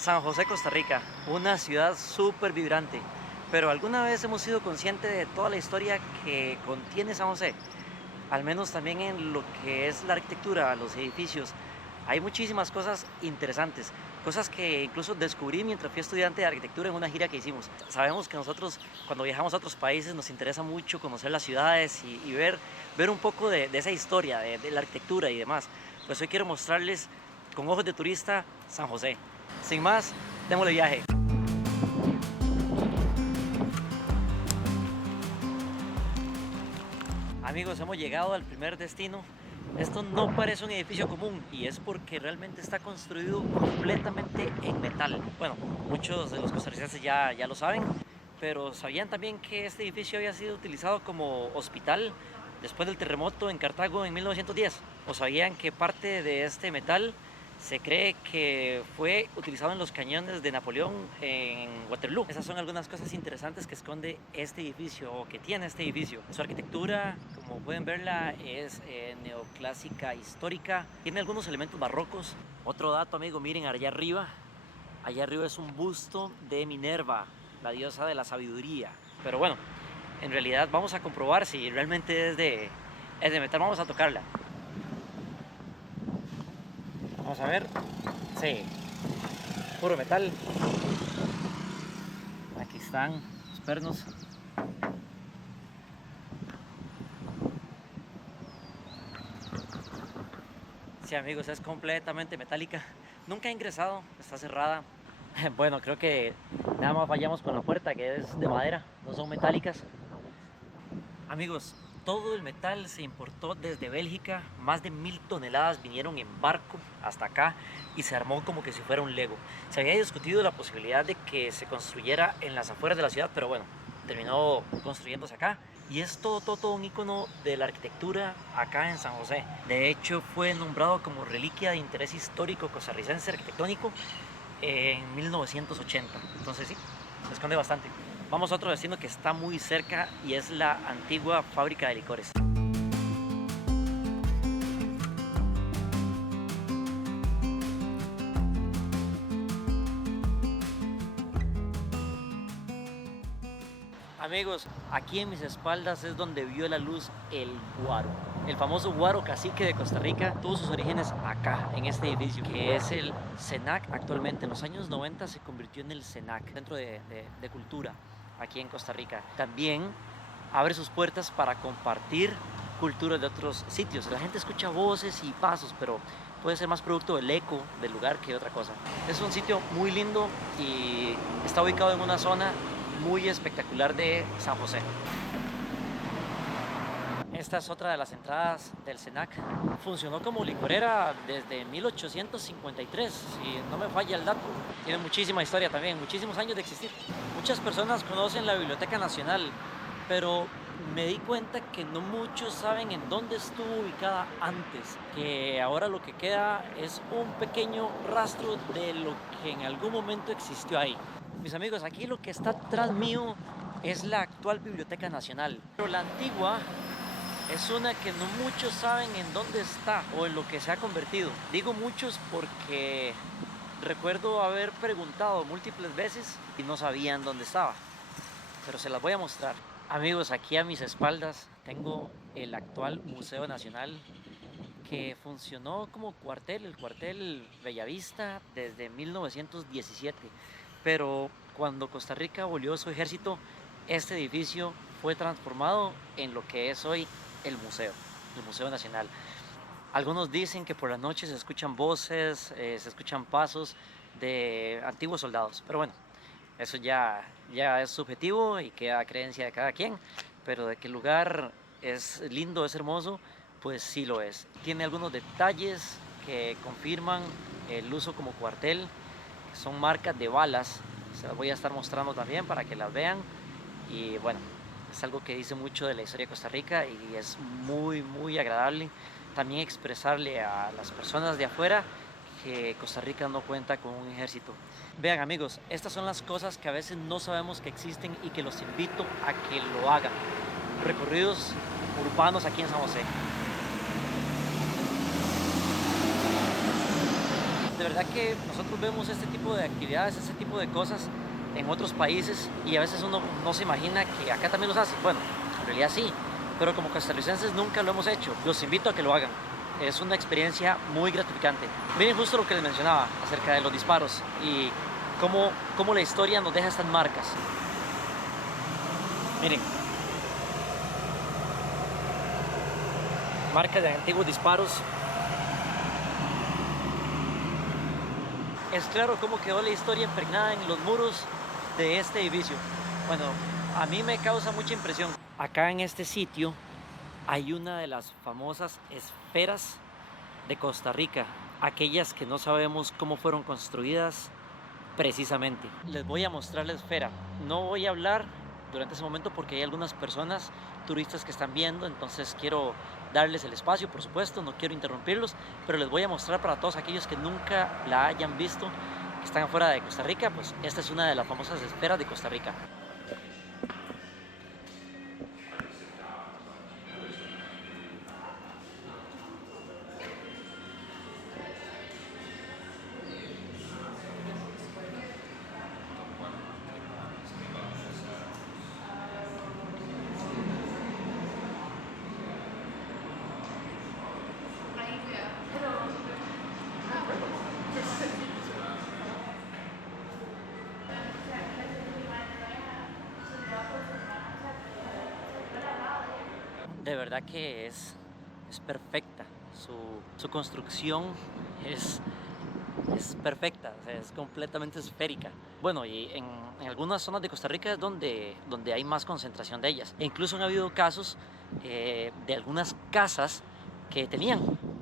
San José, Costa Rica, una ciudad súper vibrante. Pero ¿alguna vez hemos sido conscientes de toda la historia que contiene San José? Al menos también en lo que es la arquitectura, los edificios. Hay muchísimas cosas interesantes, cosas que incluso descubrí mientras fui estudiante de arquitectura en una gira que hicimos. Sabemos que nosotros cuando viajamos a otros países nos interesa mucho conocer las ciudades y ver un poco de esa historia, de la arquitectura y demás. Pues hoy quiero mostrarles con ojos de turista San José. Sin más, démosle viaje. Amigos, hemos llegado al primer destino. Esto no parece un edificio común y es porque realmente está construido completamente en metal. Bueno, muchos de los costarricenses ya lo saben, pero ¿sabían también que este edificio había sido utilizado como hospital después del terremoto en Cartago en 1910? ¿O sabían que parte de este metal se cree que fue utilizado en los cañones de Napoleón en Waterloo? Esas son algunas cosas interesantes que esconde este edificio o que tiene este edificio. Su arquitectura, como pueden verla, es neoclásica histórica. Tiene algunos elementos barrocos. Otro dato, amigo, miren allá arriba. Allá arriba es un busto de Minerva, la diosa de la sabiduría. Pero bueno, en realidad vamos a comprobar si realmente es de metal. Vamos a tocarla. Vamos a ver. Sí, puro metal. Aquí están los pernos. Sí, amigos, es completamente metálica. Nunca he ingresado, está cerrada. Bueno, creo que nada más fallamos con la puerta, que es de madera, no son metálicas. Amigos, todo el metal se importó desde Bélgica, más de 1000 toneladas vinieron en barco hasta acá y se armó como que si fuera un Lego. Se había discutido la posibilidad de que se construyera en las afueras de la ciudad, pero bueno, terminó construyéndose acá. Y es todo un icono de la arquitectura acá en San José. De hecho, fue nombrado como reliquia de interés histórico costarricense arquitectónico en 1980. Entonces sí, se esconde bastante. Vamos a otro destino que está muy cerca y es la antigua fábrica de licores. Amigos, aquí en mis espaldas es donde vio la luz el guaro. El famoso guaro cacique de Costa Rica tuvo sus orígenes acá, en este edificio, que es el CENAC actualmente. En los años 90 se convirtió en el CENAC, Centro de Cultura, aquí en Costa Rica. También abre sus puertas para compartir culturas de otros sitios. La gente escucha voces y pasos, pero puede ser más producto del eco del lugar que otra cosa. Es un sitio muy lindo y está ubicado en una zona muy espectacular de San José. Esta es otra de las entradas del CENAC. Funcionó como licorera desde 1853, si no me falla el dato. Tiene muchísima historia también, muchísimos años de existir. Muchas personas conocen la Biblioteca Nacional, pero me di cuenta que no muchos saben en dónde estuvo ubicada antes, que ahora lo que queda es un pequeño rastro de lo que en algún momento existió ahí. Mis amigos, aquí lo que está atrás mío es la actual Biblioteca Nacional, pero la antigua es una que no muchos saben en dónde está o en lo que se ha convertido. Digo muchos porque recuerdo haber preguntado múltiples veces y no sabían dónde estaba, pero se las voy a mostrar. Amigos, aquí a mis espaldas tengo el actual Museo Nacional que funcionó como cuartel, el cuartel Bellavista desde 1917. Pero cuando Costa Rica abolió su ejército, este edificio fue transformado en lo que es hoy el Museo Nacional. Algunos dicen que por la noche se escuchan voces, se escuchan pasos de antiguos soldados, pero bueno, eso ya es subjetivo y queda a creencia de cada quien, pero de que el lugar es lindo, es hermoso, pues sí lo es. Tiene algunos detalles que confirman el uso como cuartel. Son marcas de balas, se las voy a estar mostrando también para que las vean. Y bueno, es algo que dice mucho de la historia de Costa Rica y es muy agradable también expresarle a las personas de afuera que Costa Rica no cuenta con un ejército. Vean amigos, estas son las cosas que a veces no sabemos que existen y que los invito a que lo hagan. Recorridos urbanos aquí en San José. De verdad que nosotros vemos este tipo de actividades, este tipo de cosas en otros países y a veces uno no se imagina que acá también los hacen. Bueno, en realidad sí, pero como costarricenses nunca lo hemos hecho. Los invito a que lo hagan. Es una experiencia muy gratificante. Miren justo lo que les mencionaba acerca de los disparos y cómo la historia nos deja estas marcas. Miren. Marcas de antiguos disparos. Es claro cómo quedó la historia impregnada en los muros de este edificio. Bueno, a mí me causa mucha impresión. Acá en este sitio hay una de las famosas esferas de Costa Rica, aquellas que no sabemos cómo fueron construidas precisamente. Les voy a mostrar la esfera. No voy a hablar durante ese momento porque hay algunas personas, turistas que están viendo, entonces quiero darles el espacio, por supuesto, no quiero interrumpirlos, pero les voy a mostrar para todos aquellos que nunca la hayan visto, que están afuera de Costa Rica, pues esta es una de las famosas esferas de Costa Rica. De verdad que es perfecta, su construcción es, es perfecta, o sea, es completamente esférica. Bueno, y en algunas zonas de Costa Rica es donde hay más concentración de ellas. E incluso han habido casos de algunas casas que tenían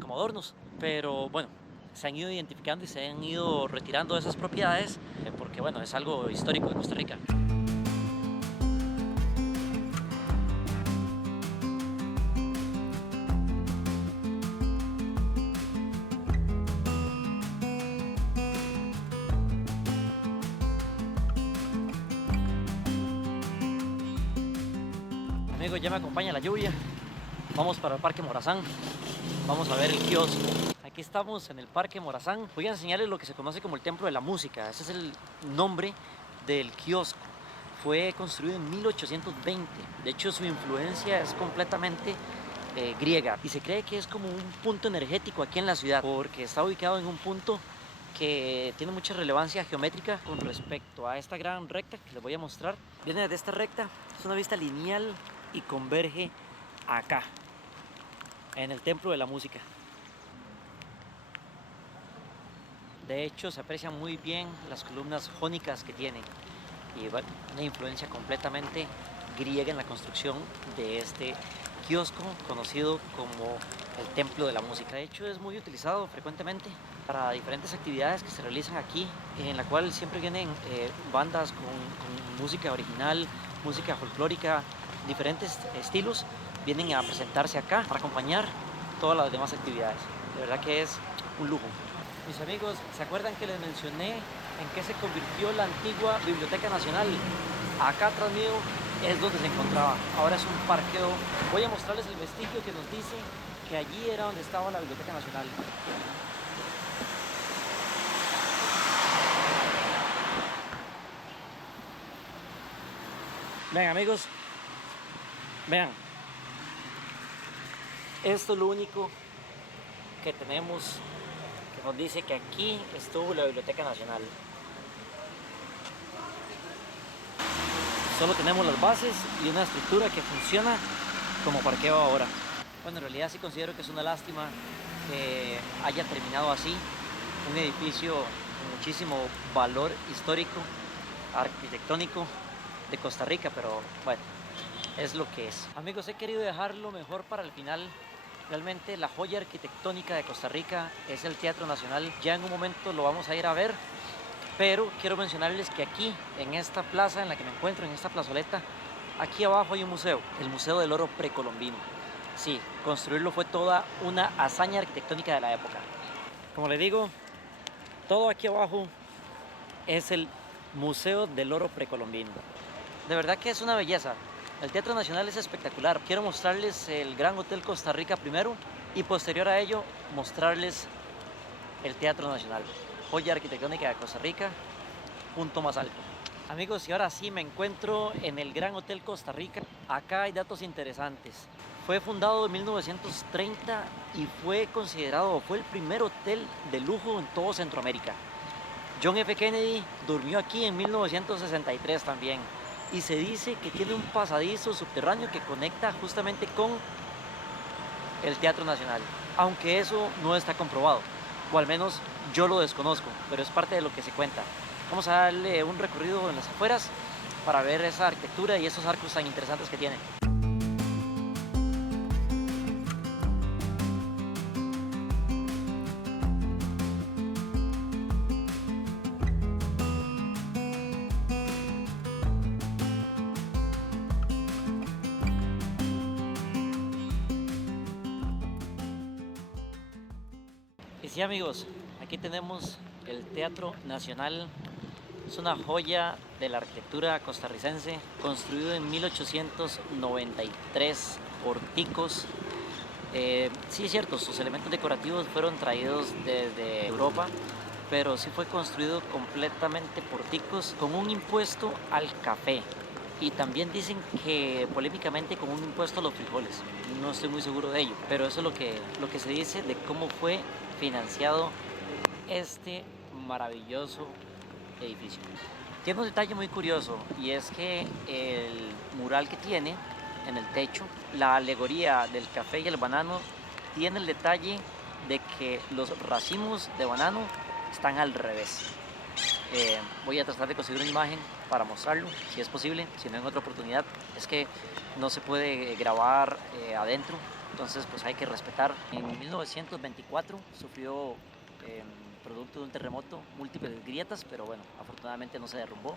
como adornos, pero bueno, se han ido identificando y se han ido retirando de esas propiedades porque bueno, es algo histórico de Costa Rica. Amigos, ya me acompaña la lluvia. Vamos para el Parque Morazán. Vamos a ver el kiosco. Aquí estamos en el Parque Morazán. Voy a enseñarles lo que se conoce como el Templo de la Música. Ese es el nombre del kiosco. Fue construido en 1820. De hecho, su influencia es completamente griega. Y se cree que es como un punto energético aquí en la ciudad, porque está ubicado en un punto que tiene mucha relevancia geométrica con respecto a esta gran recta que les voy a mostrar. Viene de esta recta, es una vista lineal y converge acá, en el Templo de la Música. De hecho, se aprecian muy bien las columnas jónicas que tiene y bueno, una influencia completamente griega en la construcción de este kiosco conocido como el Templo de la Música. De hecho, es muy utilizado frecuentemente para diferentes actividades que se realizan aquí, en la cual siempre vienen bandas con música original, música folclórica, diferentes estilos, vienen a presentarse acá para acompañar todas las demás actividades. De verdad que es un lujo. Mis amigos, ¿se acuerdan que les mencioné en qué se convirtió la antigua Biblioteca Nacional? Acá atrás mío es donde se encontraba. Ahora es un parqueo. Voy a mostrarles el vestigio que nos dice que allí era donde estaba la Biblioteca Nacional. Vean, amigos, vean, esto es lo único que tenemos que nos dice que aquí estuvo la Biblioteca Nacional. Solo tenemos las bases y una estructura que funciona como parqueo ahora. Bueno, en realidad sí considero que es una lástima que haya terminado así, un edificio con muchísimo valor histórico, arquitectónico de Costa Rica, pero bueno, es lo que es. Amigos, he querido dejarlo mejor para el final. Realmente la joya arquitectónica de Costa Rica es el Teatro Nacional. Ya en un momento lo vamos a ir a ver, pero quiero mencionarles que aquí, en esta plaza en la que me encuentro, en esta plazoleta, aquí abajo hay un museo, el Museo del Oro Precolombino. Sí, construirlo fue toda una hazaña arquitectónica de la época. Como les digo, todo aquí abajo es el Museo del Oro Precolombino. De verdad que es una belleza. El Teatro Nacional es espectacular. Quiero mostrarles el Gran Hotel Costa Rica primero y posterior a ello mostrarles el Teatro Nacional, joya arquitectónica de Costa Rica, punto más alto. Amigos, y ahora sí me encuentro en el Gran Hotel Costa Rica. Acá hay datos interesantes. Fue fundado en 1930 y fue considerado, fue el primer hotel de lujo en todo Centroamérica. John F. Kennedy durmió aquí en 1963 también. Y se dice que tiene un pasadizo subterráneo que conecta justamente con el Teatro Nacional. Aunque eso no está comprobado, o al menos yo lo desconozco, pero es parte de lo que se cuenta. Vamos a darle un recorrido en las afueras para ver esa arquitectura y esos arcos tan interesantes que tiene. Y sí, amigos, aquí tenemos el Teatro Nacional. Es una joya de la arquitectura costarricense, construido en 1893 por ticos. Sí es cierto, sus elementos decorativos fueron traídos desde Europa, pero sí fue construido completamente por ticos con un impuesto al café. Y también dicen que polémicamente con un impuesto a los frijoles. No estoy muy seguro de ello, pero eso es lo que se dice de cómo fue financiado este maravilloso edificio. Tiene un detalle muy curioso y es que el mural que tiene en el techo, la alegoría del café y el banano, tiene el detalle de que los racimos de banano están al revés. Voy a tratar de conseguir una imagen para mostrarlo, si es posible, si no en otra oportunidad. Es que no se puede grabar adentro, entonces pues hay que respetar. En 1924 sufrió producto de un terremoto múltiples grietas, pero bueno, afortunadamente no se derrumbó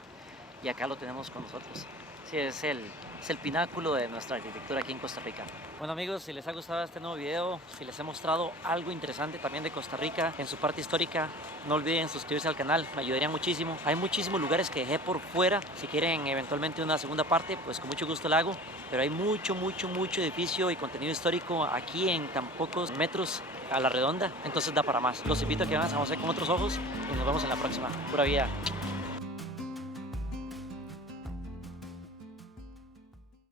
y acá lo tenemos con nosotros. Sí, es el pináculo de nuestra arquitectura aquí en Costa Rica. Bueno amigos, si les ha gustado este nuevo video, si les he mostrado algo interesante también de Costa Rica en su parte histórica, no olviden suscribirse al canal, me ayudaría muchísimo. Hay muchísimos lugares que dejé por fuera, si quieren eventualmente una segunda parte, pues con mucho gusto la hago, pero hay mucho edificio y contenido histórico aquí en tan pocos metros a la redonda, entonces da para más. Los invito a que vean San José con otros ojos y nos vemos en la próxima. Pura vida.